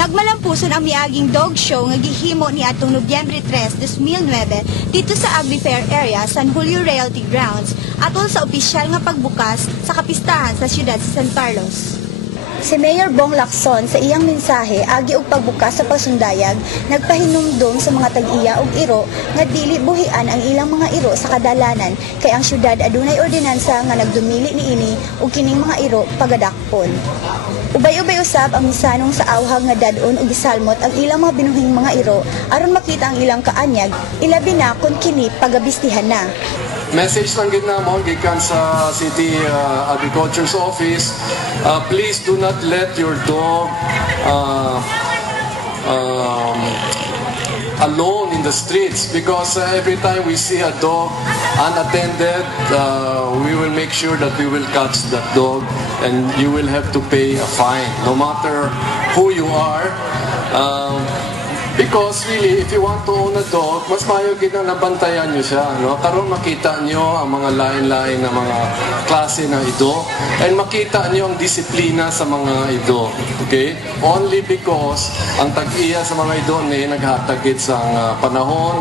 Nagmalampuson ang miaging dog show nga gihimo ni atong Nobyembre 3, 2009 dito sa Agri Fair area, San Julio Realty Grounds, atol sa opisyal nga pagbukas sa kapistahan sa siyudad sa San Carlos. Si Mayor Bong Lacson sa iyang mensahe agi og pagbukas sa pasundayag nagpahinumdom sa mga tag-iya og iro nga dili buhian ang ilang mga iro sa kadalanan kay ang syudad adunay ordinansa nga nagdumili niini og kining mga iro pagadakpon. Ubay-ubay usab ang misanong sa awhag nga dadon og gisalmot ang ilang mga binuhing mga iro aron makita ang ilang kaanyag ilabi na kun kini pagabistihan na. Message lang gid namon gikan sa City Agriculture's Office. Please do not let your dog alone in the streets because every time we see a dog unattended, we will make sure that we will catch that dog and you will have to pay a fine no matter who you are. Because really, if you want to own a dog, mas mayo gid na nabantayan nyo siya, no? Karon makita nyo ang mga lain-lain na mga klase ng ido and makita nyo ang disiplina sa mga ido. Okay? Only because ang tag-iya sa mga ido ni naghatag gid sa panahon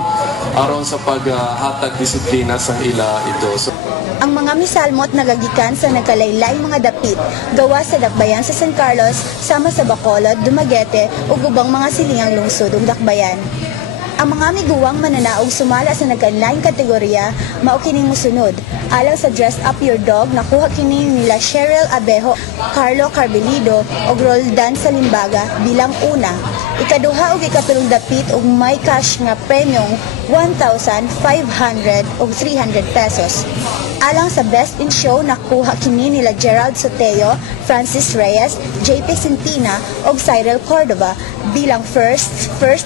aron sa paghatag disiplina sa ila ido. So, ang mga misalmot nagagikan sa nagkalaylay mga dapit gawa sa dakbayan sa San Carlos sama sa Bacolod, Dumaguete ug ubang mga silingang lungsod ug dakbayan. Ang mga miguwang mananaog sumala sa nagkanlaing kategorya mao kining mosunod. Alang sa Dress Up Your Dog nakuha kini nila Cheryl Abejo, Carlo Carbelido ug Roldan Salimbaga bilang una. Ikaduha ug ikatulong dapit ug may cash nga premyong 1,500 ug 300 pesos. Alang sa Best in Show nakuha kini nila Gerald Soteo, Francis Reyes, JP Centina ug Cyril Cordova bilang first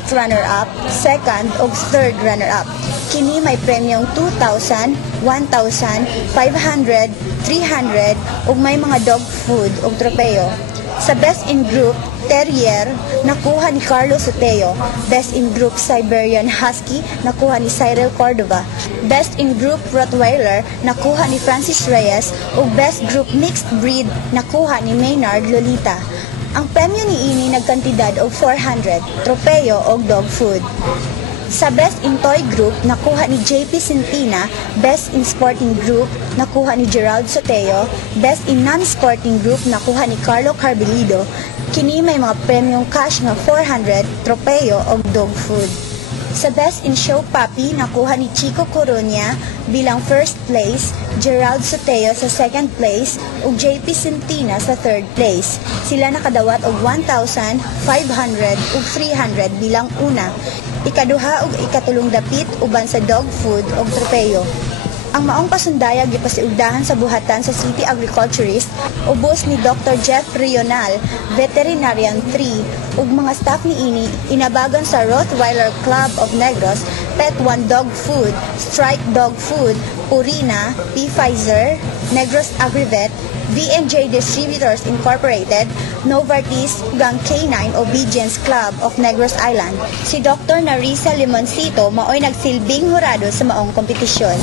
runner-up, second ug third runner-up. Kini may premyong 2,000, 1,500, 300 ug may mga dog food ug tropeo. Sa Best in Group Terrier, nakuha ni Carlos Soteo. Best in Group Siberian Husky, nakuha ni Cyril Cordova. Best in Group Rottweiler, nakuha ni Francis Reyes. ug Best Group Mixed Breed, nakuha ni Maynard Lolita. Ang premyo niini nagkantidad og 400, tropeo og dog food. Sa Best in Toy Group, nakuha ni JP Centina. Best in Sporting Group, nakuha ni Gerald Soteo. Best in Non-Sporting Group, nakuha ni Carlo Carbelido. Kini may mga premyong cash nga 400, tropeo o dog food. Sa Best in Show Puppy, nakuha ni Chico Coronia bilang first place, Gerald Soteo sa second place, ug JP Centina sa third place. Sila nakadawat og 1,500 ug 300 bilang una. Ikaduha ug ikatulong dapit uban sa dog food ug tropeo. Ang maong pasundayag gipasiugdahan sa buhatan sa City Agriculturist ubos ni Dr. Jeff Rional, Veterinarian 3, ug mga staff niini inabagan sa Rottweiler Club of Negros, Pet One Dog Food, Strike Dog Food, Purina, P. Pfizer, Negros Agrivet, V&J Distributors Incorporated, Novartis, Gang K9 Obedience Club of Negros Island. Si Dr. Narisa Limoncito maoy nagsilbing hurado sa maong kompetisyon.